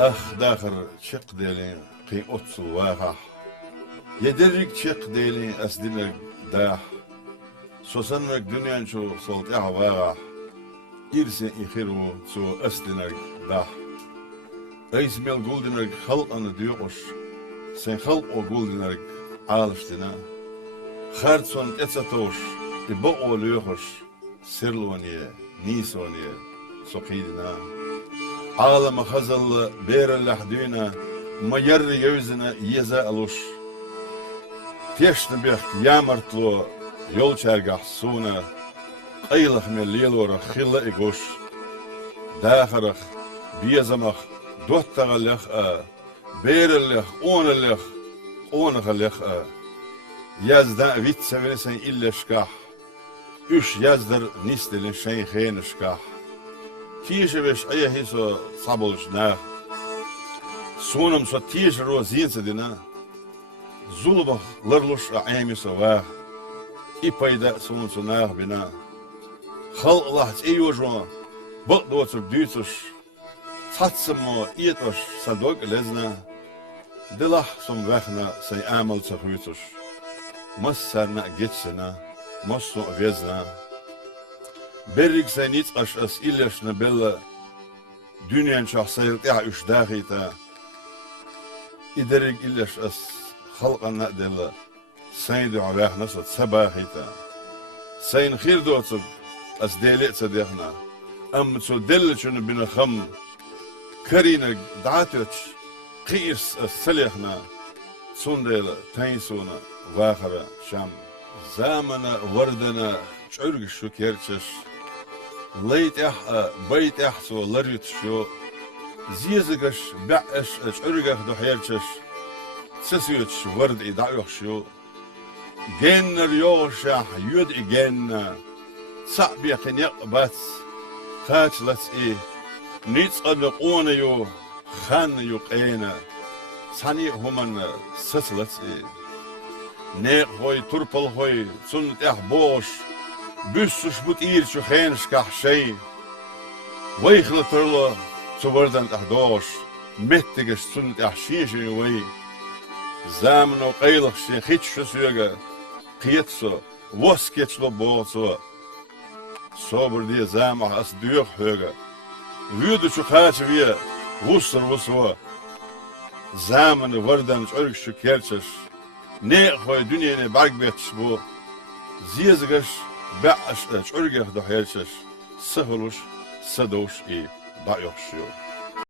Ah dahır çık delin qi otsu vaha. Yedirik çık delin asdiler dah. Sosanmak dünyan şu solt ya vaha. İrsin ihiru su asdiler dah. Eismel guldiner halk anı diyormuş. Sen halk o guldiner alıştına. Hartson etsatoş. Bu oluyormuş. Sirloniye, nisoniye, sokidina. Ağlama hazallı, berallah düğüne, mayarri yüzüne yeza aluş. Teşni bek yamartlo, yol çergah suna, aylah me lelora xilla iguş. Dağırıq, biyazamaq, dottagallah a, berallah, onagallah a. Yazda vit seversen illeşkah. Üç yazdır nistelin şeyhen şkah. Tişeveş ayahiso saboluş na. Sonum so tişero zinse dina. Zulubah lırluş aymiso va. İpayda sonum so na bina. Hal Allah eyojo. Bak dotur dütüş. Satsımı iyetoş sadok lezna. Dilah som vahna say amal çahütüş. Massarna geçsena. Mosso vezna. Berrik sen hiç aşas illeşne bella. Dünyan şahsayırt ya üç dağıta. İderik illeş as halqana della. Sen de avah nasıl sabahita. Sen khir dotsub as delet sadehna. Am so delle şunu bina kham. Karina dağıtıç. Qirs as salihna. Sondela taysona vahara şam. Zamana vardana çörgü şu kerçeş. Leytah baytah so larit şu. Ziyazıgaş ba'aş çörgah do herçeş. Sesiyot vard idayok şu. Genner yoşah yud genna. Sa'bi qiniq bats. Kaç lats i. Nits adı ona yo. Khan yo qena. Sani human ses lats i. Ne hoy turpal hoy sunt eh boş. Büssüş but ir şu henskah şey. Weichleterlo zu worden eh doş. Mettiges sunt eh şişe way. Zaman o qaylık şey hiç şu söge. Qiyetso vosketslo boso. Sober diye zaman as duyuq höge. Würde şu kaç wie wusser wuswa. Zaman worden örg şu kerçes. Ne hoy dünyene bagbet bu. Ziyazgaş ba'aş örgah da herçes. Sahuluş sadoş i dayokşuyor.